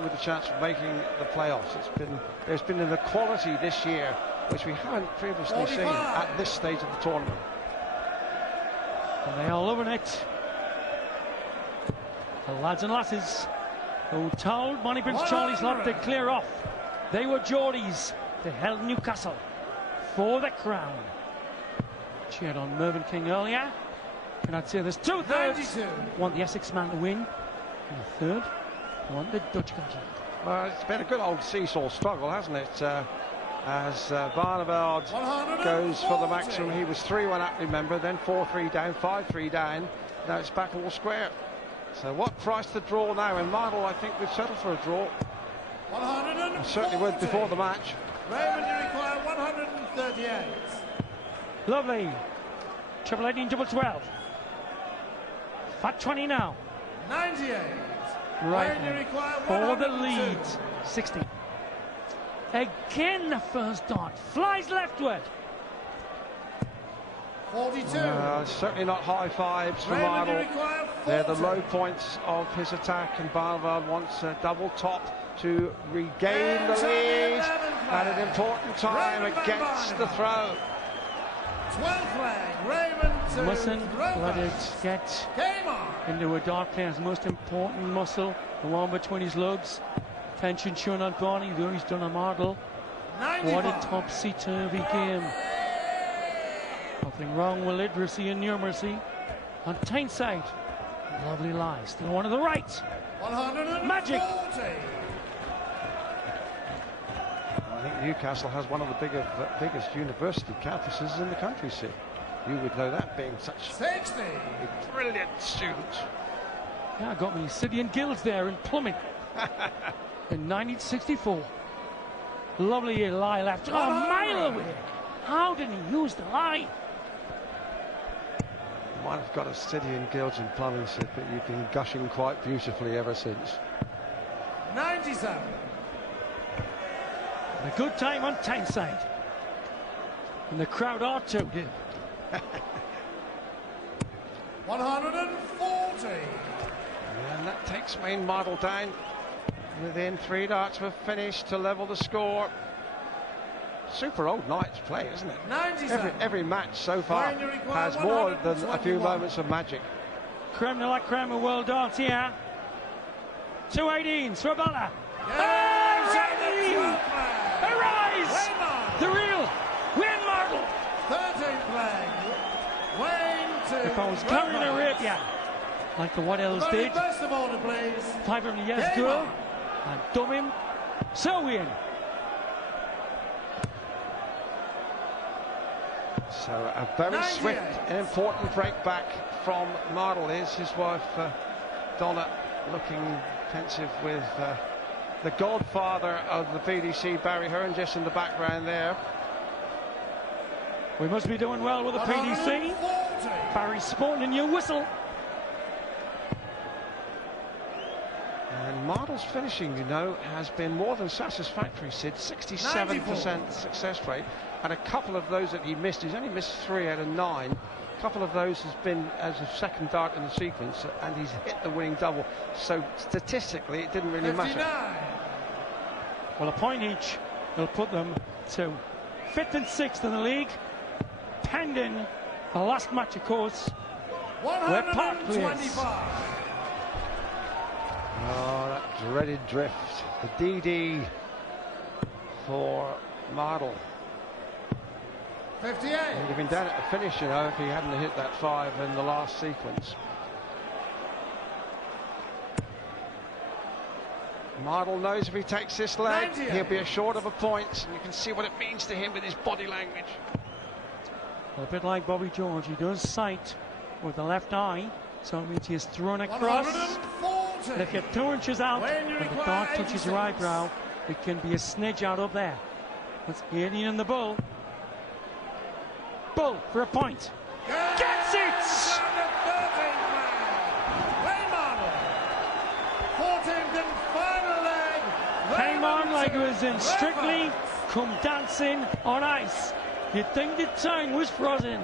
with the chance of making the playoffs. There's been an equality this year which we haven't previously seen at this stage of the tournament. And they are loving it. The lads and lasses who told Money Prince Charlie's lot to clear off. They were Geordies. They held Newcastle for the crown. Cheered on Mervyn King earlier. And I'd say there's 2/3 want the Essex man to win, and a third want the Dutch country. Well, it's been a good old seesaw struggle, hasn't it? As Barneveld goes for the maximum. He was 3-1 up, remember, then 4-3 down, 5-3 down. Now it's back all square. So what price to draw now? In Mardle, I think we've settled for a draw. I certainly would before the match. Raymond, you require 138. Lovely. Triple 18, double 12. Fat 20 now. 98. Right for the 102. lead. 60. Again the first dart. Flies leftward. 42. Certainly not high fives for Mardle. They're the low points of his attack, and Barneveld wants a double top to regain the lead at an important time against the throw. 12th leg, Raymond to Mustn't let it get into a dart player's most important muscle, the one between his legs. Tension shown on Barney, though he's done a Mardle. 95. What a topsy-turvy game. Nothing wrong with literacy and numeracy. On Tyneside, lovely lies. The one to the right. 140. Magic. I think Newcastle has one of the biggest university campuses in the country, Sid. You would know that, being such 60. a brilliant student. Yeah, I got me City and Guilds there in plumbing in 1964. Lovely lie left. Oh, a mile away. How did he use the lie? Might have got a City and Guilds in plumbing, Sid, but you've been gushing quite beautifully ever since. 97. A good time on Tyneside. And the crowd are too. 140. And that takes Wayne Mardle down within 3 darts of a finish to level the score. Super old night to play, isn't it? 97. Every match so far has more than a few moments of magic. Creme de la creme of world darts here. 2/18, Swabala. Arise! The real Wayne Mardle. 13th leg, Wayne to If I was carrying a rapier, like the What Else did First of order, please. 500 years ago, and dumb him, so win. So a very swift and important break back from Mardle. Is his wife Donna looking pensive with the godfather of the PDC, Barry Hearn, just in the background there. We must be doing well with the PDC. Barry sporting a new whistle. And Mardle's finishing, you know, has been more than satisfactory, Sid. 67% success rate, and a couple of those that he missed. He's only missed 3 out of 9. A couple of those has been as a second dart in the sequence, and he's hit the winning double. So statistically, it didn't really 59. matter. Well, a point each will put them to 5th and 6th in the league, pending the last match, of course, where Park plays. Oh, that dreaded drift. The DD for Mardle. 58. He'd have been down at the finish, you know, if he hadn't hit that 5 in the last sequence. Mardle knows if he takes this leg, 98. he'll be short of a point, and you can see what it means to him with his body language. Well, a bit like Bobby George, he does sight with the left eye, so it means he is thrown across. 140. And if you're 2 inches out and the dart touches your eyebrow, it can be a snidge out up there. That's 18 in the bull. Bull for a point. Gets it! Came on like it was in Strictly Come Dancing on Ice. You'd think the time was frozen.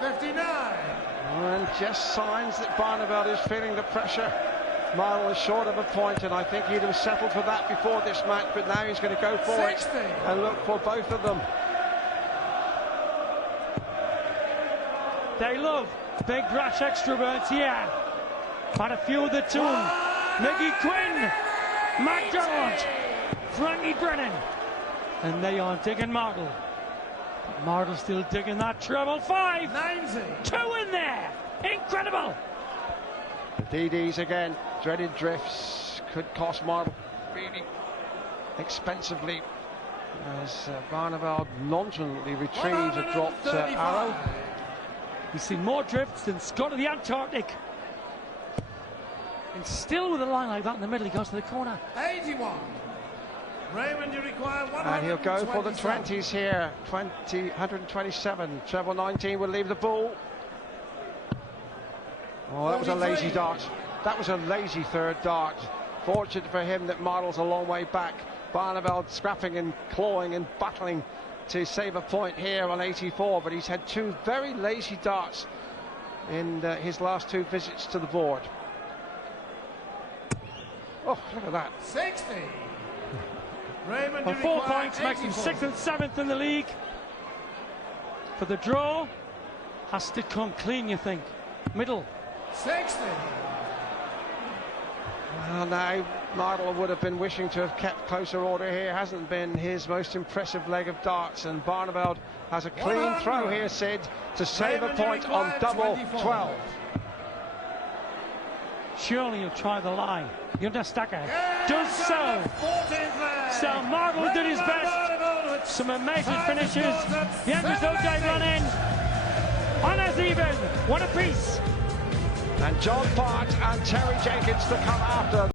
59. And just signs that Barneveld is feeling the pressure Mardle is short of a point, and I think he'd have settled for that before this match, but now he's going to go for 60. it and look for both of them. They love big brash extroverts here. Had a few of the tune. Mickey Quinn, MacDonald, Frankie Brennan. And they are digging Mardle. But Mardle still digging that treble. 5, 90. 2 in there. Incredible. The DDs again, dreaded drifts, could cost Mardle really expensively as Barneveld nonchalantly retrieves a dropped arrow. We've seen more drifts than Scott of the Antarctic. And still with a line like that in the middle, he goes to the corner. 81. Raymond, you require 127. And he'll go for the 20s here. 127. Treble 19 will leave the ball. Oh, that was a lazy dart. That was a lazy third dart. Fortunate for him that Mardle's a long way back. Barneveld scrapping and clawing and battling to save a point here on 84, but he's had two very lazy darts in his last two visits to the board. Oh, look at that. 60. Raymond, Well, 4 points makes him 6th and 7th in the league. For the draw, has to come clean, you think. Middle. 60. Well, now Mardle would have been wishing to have kept closer order here. Hasn't been his most impressive leg of darts, and Barneveld has a clean 100. throw here, Sid, to save a point on double 24. 12. Surely he'll try the line. Yundastacker does so. 14th leg. So Mardle did his best. Some amazing finishes. The Andrews O'Day run in. On as even. One apiece. And John Part and Terry Jenkins to come after.